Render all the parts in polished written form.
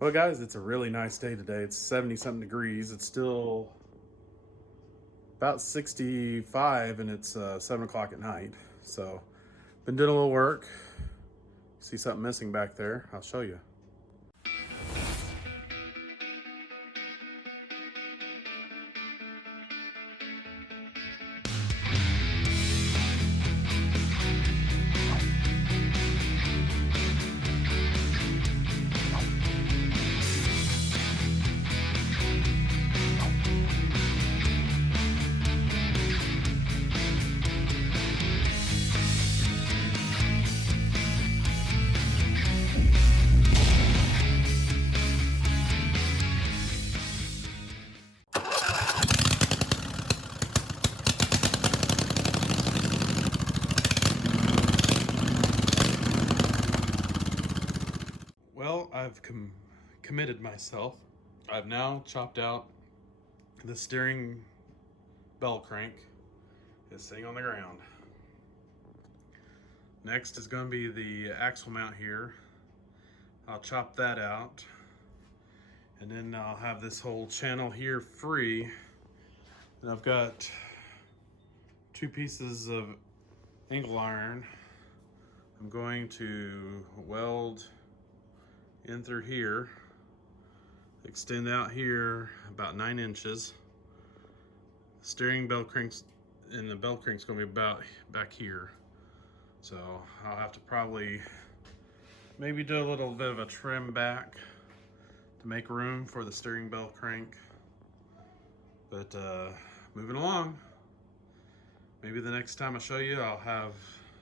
Well, guys, it's a really nice day today. It's 70 something degrees. It's still about 65 and it's 7 o'clock at night. So, been doing a little work. See something missing back there? I'll show you. Well, I've committed myself. I've now chopped out the steering bell crank. It's sitting on the ground. Next is going to be the axle mount here. I'll chop that out. And then I'll have this whole channel here free. And I've got 2 pieces of angle iron. I'm going to weld in through here, extend out here about 9 inches. Steering bell cranks and the bell crank's going to be about back here. So I'll have to probably maybe do a little bit of a trim back to make room for the steering bell crank. But moving along. Maybe the next time I show you, I'll have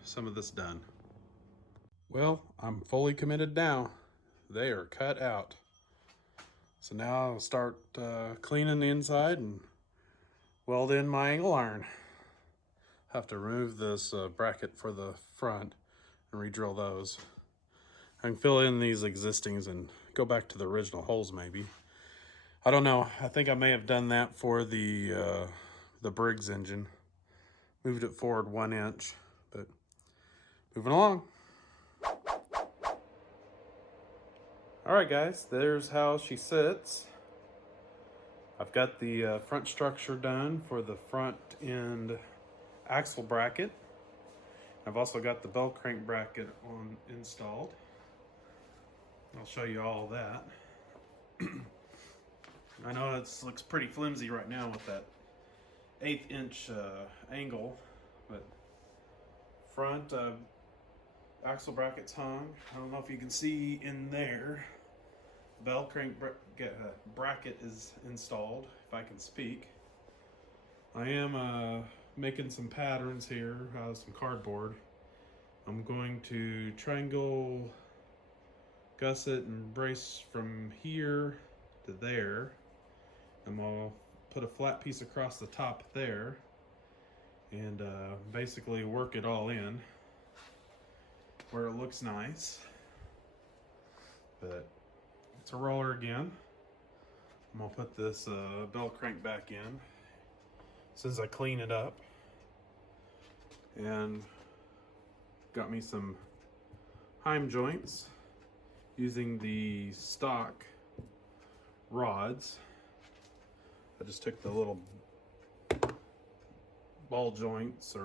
some of this done. Well, I'm fully committed now. They are cut out. So now I'll start cleaning the inside and weld in my angle iron. Have to remove this bracket for the front and re-drill those. I can fill in these existings and go back to the original holes maybe. I don't know. I think I may have done that for the Briggs engine. Moved it forward 1 inch, but moving along. All right, guys, there's how she sits. I've got the front structure done for the front end axle bracket. I've also got the bell crank bracket installed. I'll show you all that. I know it looks pretty flimsy right now with that 1/8 inch angle, but front axle bracket's hung. I don't know if you can see in there. The bell crank bracket is installed, if I can speak. I am making some patterns here out of some cardboard. I'm going to triangle gusset and brace from here to there. And I'll put a flat piece across the top there and basically work it all in where it looks nice. But it's a roller again. I'm gonna put this bell crank back in since I clean it up, and got me some heim joints using the stock rods. I just took the little ball joints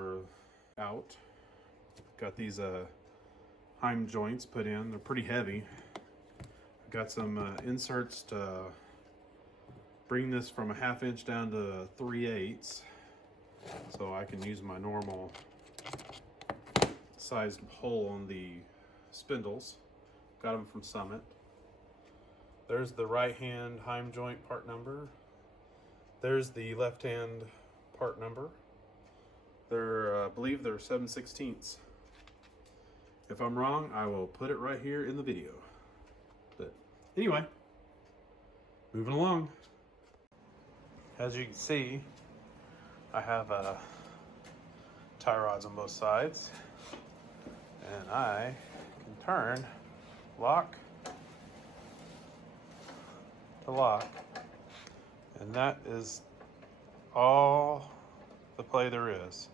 out. Got these heim joints put in. They're pretty heavy. Got some inserts to bring this from a 1/2 inch down to 3/8, so I can use my normal sized hole on the spindles. Got them from Summit. There's the right hand heim joint part number. There's the left hand part number. I believe they're 7/16. If I'm wrong, I will put it right here in the video. But anyway, moving along. As you can see, I have tie rods on both sides, and I can turn lock to lock, and that is all the play there is.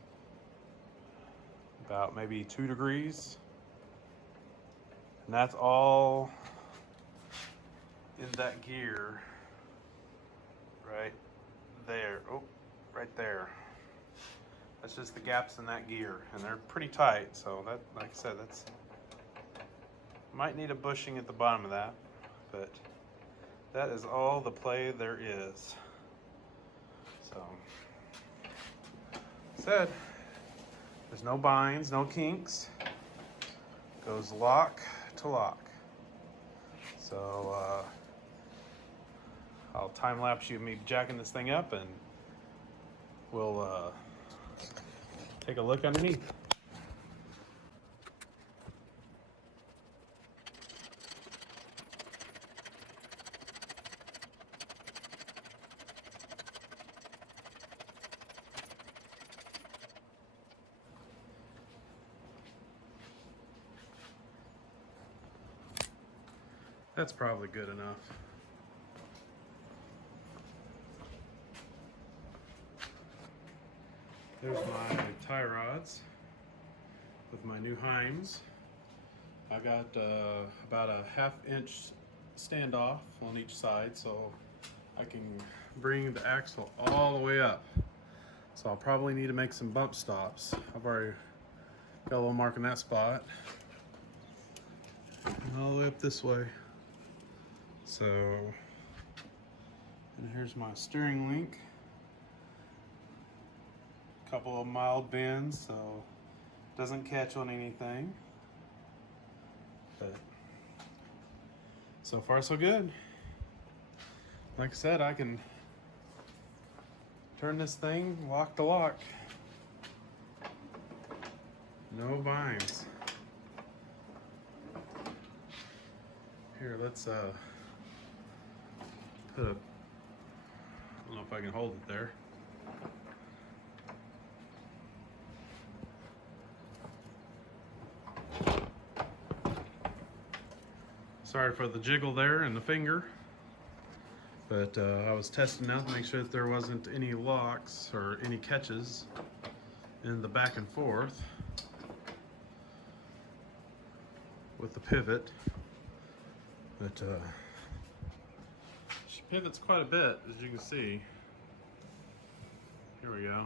About maybe 2 degrees, and that's all that gear right there. Oh, right there. That's just the gaps in that gear, and they're pretty tight. So that, like I said, that's might need a bushing at the bottom of that, but that is all the play there is. So, said, there's no binds, no kinks. Goes lock to lock. So I'll time lapse you me jacking this thing up, and we'll take a look underneath. That's probably good enough. There's my tie rods with my new Heims. I got about a 1/2 inch standoff on each side, so I can bring the axle all the way up. So I'll probably need to make some bump stops. I've already got a little mark in that spot. And all the way up this way. So, and here's my steering link. Couple of mild bends, so it doesn't catch on anything. But so far so good. Like I said, I can turn this thing lock to lock. No binds. Here, let's put a, I don't know if I can hold it there. Sorry for the jiggle there and the finger, but I was testing out to make sure that there wasn't any locks or any catches in the back and forth with the pivot. But she pivots quite a bit, as you can see. Here we go.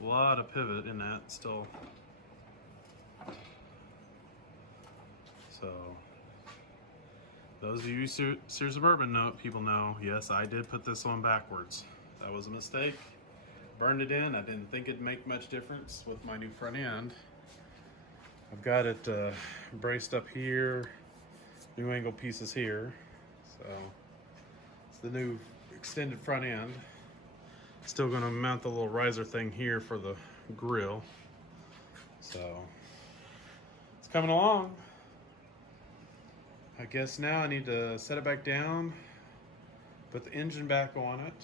A lot of pivot in that still. So, those of you Sears Suburban people know, yes, I did put this one backwards. That was a mistake. Burned it in. I didn't think it'd make much difference with my new front end. I've got it braced up here, new angle pieces here. So, it's the new extended front end. Still gonna mount the little riser thing here for the grill. So, it's coming along. I guess now I need to set it back down, put the engine back on it.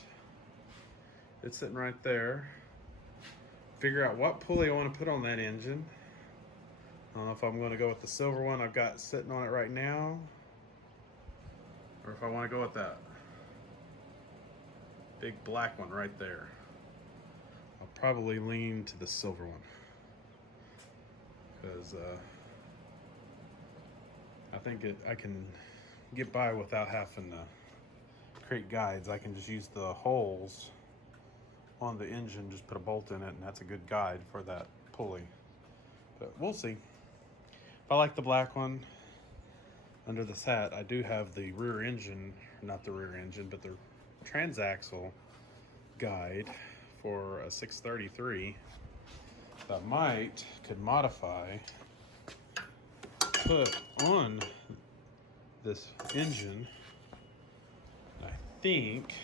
It's sitting right there. Figure out what pulley I want to put on that engine. I don't know if I'm going to go with the silver one I've got sitting on it right now, or if I want to go with that big black one right there. I'll probably lean to the silver one, because I think I can get by without having to create guides. I can just use the holes on the engine, just put a bolt in it, and that's a good guide for that pulley. But we'll see. If I like the black one, under this hat, I do have the rear engine, not the rear engine, but the transaxle guide for a 633 that could modify, put on this engine. I think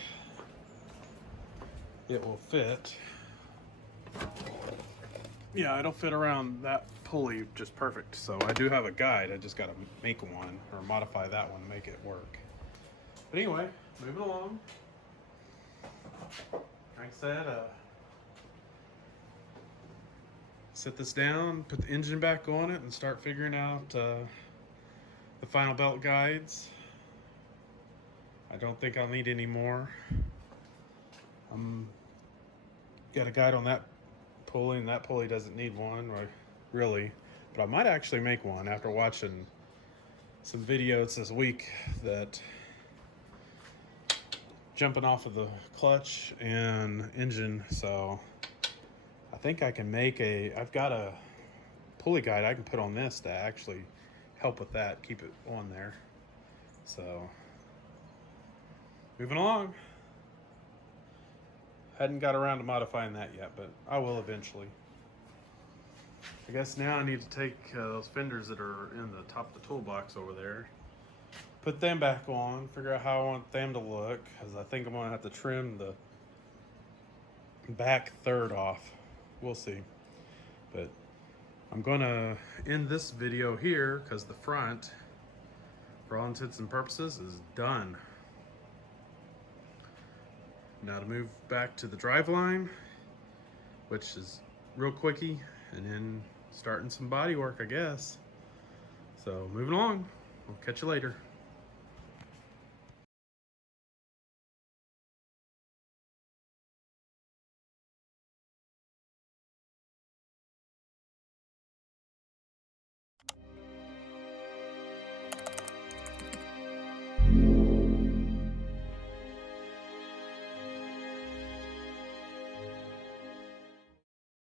it will fit. Yeah, it'll fit around that pulley just perfect. So I do have a guide. I just got to make one or modify that one to make it work. But anyway, moving along. Like I said, set this down, put the engine back on it, and start figuring out the final belt guides. I don't think I'll need any more. Got a guide on that pulley, and that pulley doesn't need one, really. But I might actually make one after watching some videos this week that jumping off of the clutch and engine, so I think I can make I've got a pulley guide I can put on this to actually help with that, keep it on there. So moving along. Hadn't got around to modifying that yet, but I will eventually. I guess now I need to take those fenders that are in the top of the toolbox over there, put them back on, figure out how I want them to look, because I think I'm going to have to trim the back third off. We'll see. But I'm going to end this video here because the front, for all intents and purposes, is done. Now to move back to the drive line, which is real quickie, and then starting some body work, I guess. So moving along, I'll catch you later.